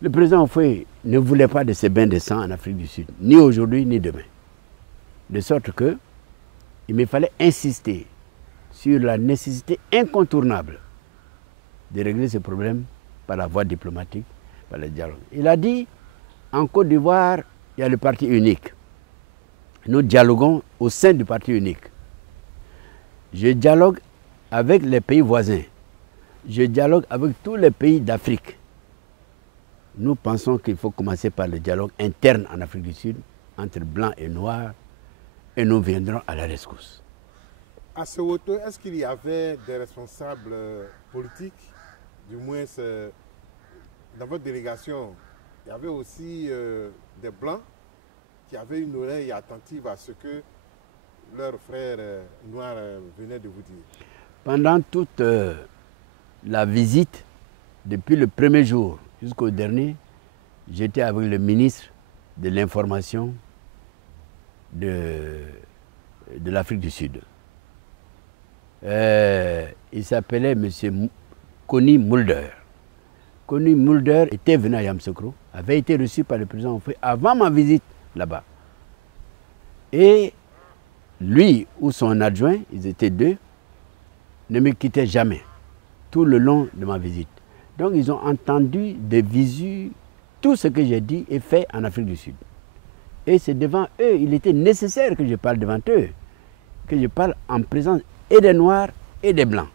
Le président Houphouët ne voulait pas de ces bains de sang en Afrique du Sud, ni aujourd'hui ni demain. De sorte que il me fallait insister sur la nécessité incontournable de régler ce problème par la voie diplomatique, par le dialogue. Il a dit, en Côte d'Ivoire, il y a le parti unique. Nous dialoguons au sein du parti unique. Je dialogue avec les pays voisins. Je dialogue avec tous les pays d'Afrique. Nous pensons qu'il faut commencer par le dialogue interne en Afrique du Sud, entre blancs et noirs, et nous viendrons à la rescousse. À Soweto, est-ce qu'il y avait des responsables politiques, du moins dans votre délégation, il y avait aussi des blancs qui avaient une oreille attentive à ce que leurs frères noirs venaient de vous dire? Pendant toute la visite, depuis le premier jour jusqu'au dernier, j'étais avec le ministre de l'Information de l'Afrique du Sud. Il s'appelait M. Connie Mulder. Connie Mulder était venu à Yamoussoukro, avait été reçu par le président Houphouët avant ma visite là-bas. Et lui ou son adjoint, ils étaient deux, ne me quittaient jamais, tout le long de ma visite. Donc ils ont entendu de visu tout ce que j'ai dit et fait en Afrique du Sud. Et c'est devant eux, il était nécessaire que je parle devant eux, que je parle en présence et des Noirs et des Blancs.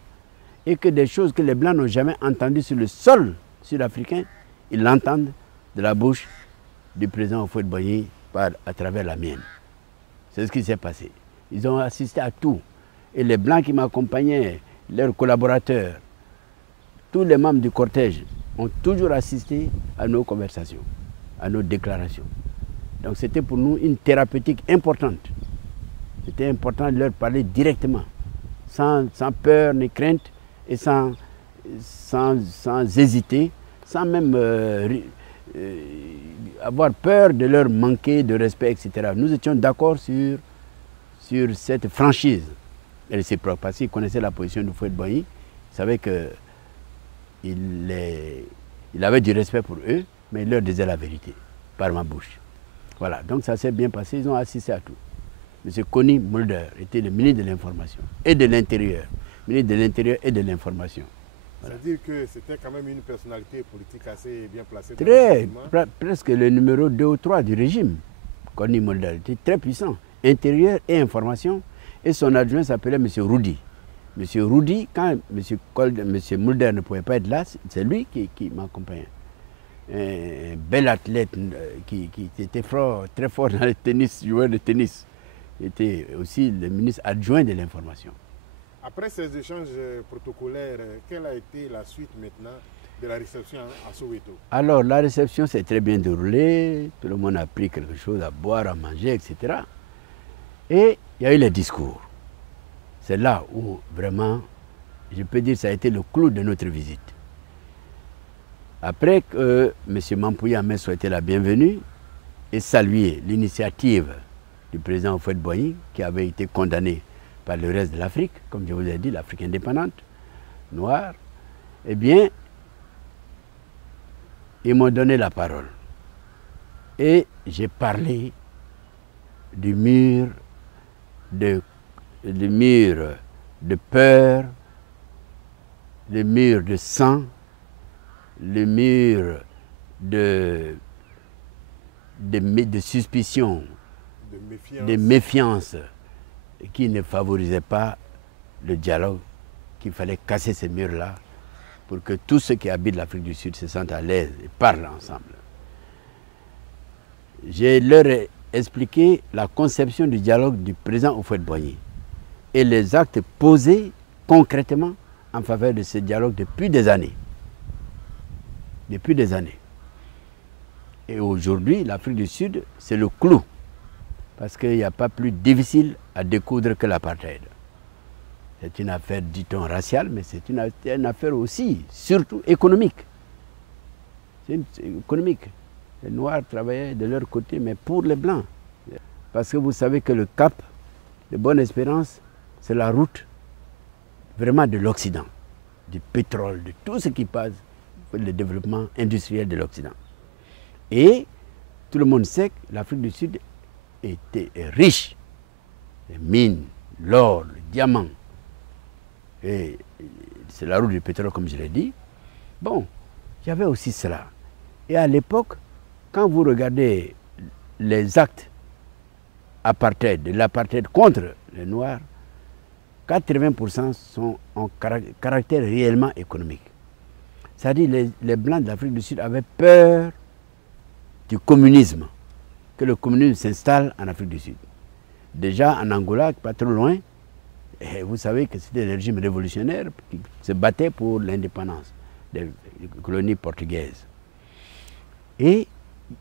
Et que des choses que les Blancs n'ont jamais entendues sur le sol sud-africain, ils l'entendent de la bouche du président Houphouët-Boigny à travers la mienne. C'est ce qui s'est passé. Ils ont assisté à tout. Et les Blancs qui m'accompagnaient, leurs collaborateurs, tous les membres du cortège ont toujours assisté à nos conversations, à nos déclarations. Donc c'était pour nous une thérapeutique importante. C'était important de leur parler directement, sans peur ni crainte et sans hésiter, sans même avoir peur de leur manquer de respect, etc. Nous étions d'accord sur cette franchise réciproque, parce qu'ils connaissaient la position de Houphouët-Boigny, ils savaient qu'il avait du respect pour eux, mais il leur disait la vérité, par ma bouche. Voilà, donc ça s'est bien passé, ils ont assisté à tout. M. Connie Mulder était le ministre de l'Information et de l'Intérieur. Ministre de l'Intérieur et de l'Information. Voilà. C'est-à-dire que c'était quand même une personnalité politique assez bien placée. Presque le numéro 2 ou 3 du régime. Connie Mulder était très puissant. Intérieur et Information. Et son adjoint s'appelait M. Rudy. M. Rudy, quand M. Mulder ne pouvait pas être là, c'est lui qui m'accompagnait. Un bel athlète qui était très fort dans le tennis, joueur de tennis. Il était aussi le ministre adjoint de l'Information. Après ces échanges protocolaires, quelle a été la suite maintenant de la réception à Soweto? Alors la réception s'est très bien déroulée, tout le monde a pris quelque chose à boire, à manger, etc. Et il y a eu les discours. C'est là où vraiment, je peux dire, ça a été le clou de notre visite. Après que M. Mampouya m'a souhaité la bienvenue et salué l'initiative du président Houphouët-Boigny, qui avait été condamné par le reste de l'Afrique, comme je vous ai dit, l'Afrique indépendante, noire, eh bien, ils m'ont donné la parole. Et j'ai parlé du mur de peur, le mur de sang, le mur de suspicion, de méfiance qui ne favorisait pas le dialogue, qu'il fallait casser ces murs-là pour que tous ceux qui habitent l'Afrique du Sud se sentent à l'aise et parlent ensemble. Je leur ai expliqué la conception du dialogue du président Houphouët-Boigny et les actes posés concrètement en faveur de ce dialogue depuis des années. Depuis des années. Et aujourd'hui, l'Afrique du Sud, c'est le clou. Parce qu'il n'y a pas plus difficile à découdre que l'apartheid. C'est une affaire, dit-on, raciale, mais c'est une affaire aussi, surtout économique. C'est économique. Les Noirs travaillaient de leur côté, mais pour les Blancs. Parce que vous savez que le Cap de Bonne-Espérance, c'est la route vraiment de l'Occident, du pétrole, de tout ce qui passe pour le développement industriel de l'Occident. Et tout le monde sait que l'Afrique du Sud est riche. Les mines, l'or, le diamant. Et c'est la route du pétrole, comme je l'ai dit. Bon, il y avait aussi cela. Et à l'époque, quand vous regardez les actes apartheid, de l'apartheid contre les Noirs, 80% sont en caractère réellement économique. C'est-à-dire les Blancs de l'Afrique du Sud avaient peur du communisme, que le communisme s'installe en Afrique du Sud. Déjà en Angola, pas trop loin, et vous savez que c'était le régime révolutionnaire qui se battait pour l'indépendance des colonies portugaises. Et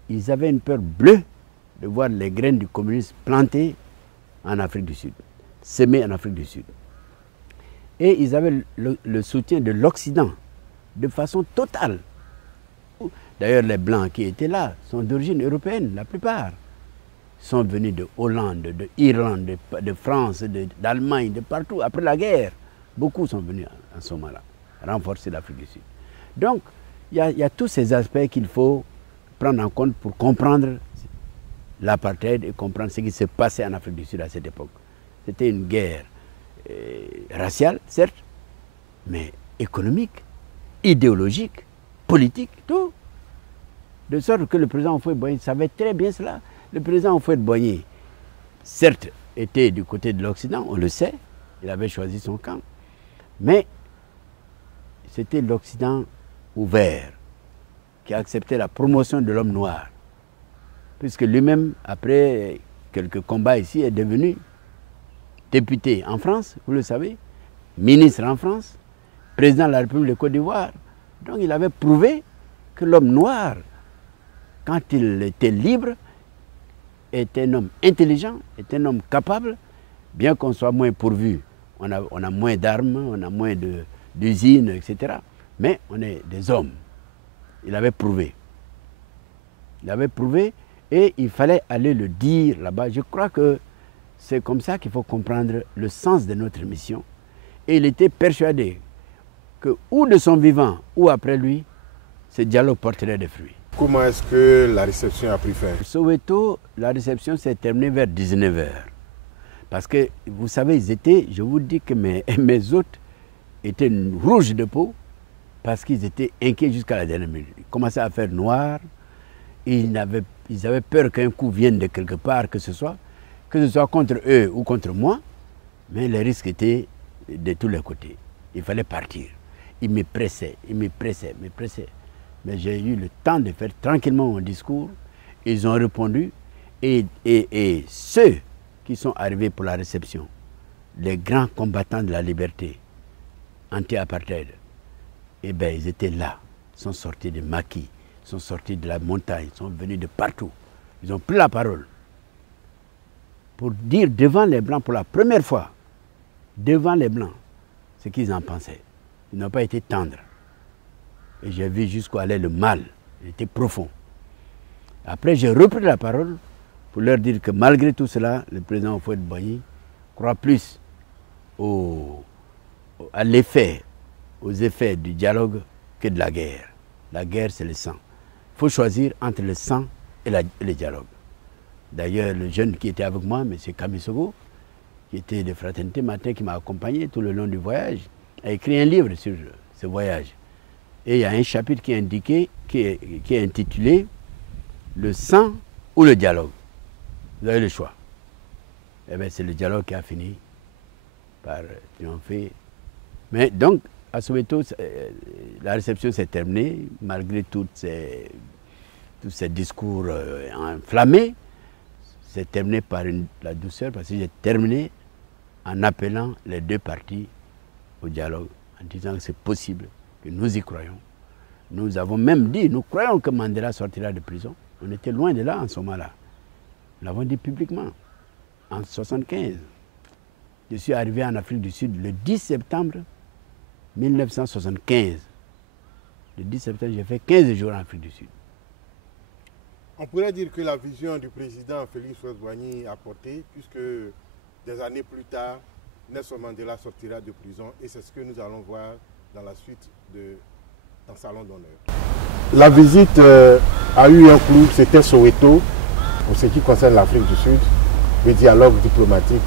ils avaient une peur bleue de voir les graines du communisme plantées en Afrique du Sud, semées en Afrique du Sud. Et ils avaient le soutien de l'Occident de façon totale. D'ailleurs, les Blancs qui étaient là sont d'origine européenne, la plupart. Ils sont venus de Hollande, d'Irlande, de France, d'Allemagne, de partout. Après la guerre, beaucoup sont venus en ce moment-là, renforcer l'Afrique du Sud. Donc, il y a tous ces aspects qu'il faut prendre en compte pour comprendre l'apartheid et comprendre ce qui se passait en Afrique du Sud à cette époque. C'était une guerre raciale, certes, mais économique, idéologique, politique, tout. De sorte que le président Houphouët-Boigny savait très bien cela. Le président Houphouët-Boigny, certes, était du côté de l'Occident, on le sait, il avait choisi son camp, mais c'était l'Occident ouvert qui acceptait la promotion de l'homme noir, puisque lui-même, après quelques combats ici, est devenu député en France, vous le savez, ministre en France, président de la République de Côte d'Ivoire. Donc il avait prouvé que l'homme noir, quand il était libre, est un homme intelligent, est un homme capable, bien qu'on soit moins pourvu. On a moins d'armes, on a moins d'usines, etc. Mais on est des hommes. Il avait prouvé. Il avait prouvé et il fallait aller le dire là-bas. Je crois que c'est comme ça qu'il faut comprendre le sens de notre mission. Et il était persuadé que, ou de son vivant, ou après lui, ce dialogue porterait des fruits. Comment est-ce que la réception a pris fin? Soweto, la réception s'est terminée vers 19h. Parce que, vous savez, ils étaient, je vous dis que mes hôtes étaient rouges de peau, parce qu'ils étaient inquiets jusqu'à la dernière minute. Ils commençaient à faire noir, ils avaient peur qu'un coup vienne de quelque part, que ce soit contre eux ou contre moi, mais les risques étaient de tous les côtés. Il fallait partir. Ils me pressaient. Mais j'ai eu le temps de faire tranquillement mon discours. Ils ont répondu. Et ceux qui sont arrivés pour la réception, les grands combattants de la liberté, anti-apartheid, eh bien, ils étaient là. Ils sont sortis de Maquis, ils sont sortis de la montagne, ils sont venus de partout. Ils ont pris la parole pour dire devant les Blancs, pour la première fois, devant les Blancs, ce qu'ils en pensaient. Ils n'ont pas été tendres. Et j'ai vu jusqu'où allait le mal. Il était profond. Après, j'ai repris la parole pour leur dire que malgré tout cela, le président Houphouët-Boigny croit plus à l'effet, aux effets du dialogue que de la guerre. La guerre, c'est le sang. Il faut choisir entre le sang et le dialogue. D'ailleurs, le jeune qui était avec moi, M. Kamisogo, qui était de Fraternité Matin, qui m'a accompagné tout le long du voyage, a écrit un livre sur ce voyage. Et il y a un chapitre qui est indiqué, qui est intitulé « Le sang ou le dialogue ». Vous avez le choix. Eh bien, c'est le dialogue qui a fini par triompher. Mais donc, à Soweto, la réception s'est terminée, malgré tous ces discours enflammés. C'est terminé par la douceur, parce que j'ai terminé en appelant les deux parties au dialogue, en disant que c'est possible, que nous y croyons. Nous avons même dit, nous croyons que Mandela sortira de prison. On était loin de là en ce moment-là. Nous l'avons dit publiquement, en 1975. Je suis arrivé en Afrique du Sud le 10 septembre 1975. Le 10 septembre, j'ai fait 15 jours en Afrique du Sud. On pourrait dire que la vision du président Félix Houphouët-Boigny a porté, puisque des années plus tard, Nelson Mandela sortira de prison, et c'est ce que nous allons voir dans la suite dans Salon d'honneur. La visite a eu un clou, c'était Soweto, pour ce qui concerne l'Afrique du Sud, le dialogue diplomatique,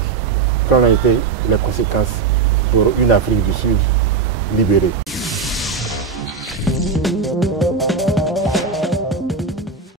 qu'en ont été les conséquences pour une Afrique du Sud libérée.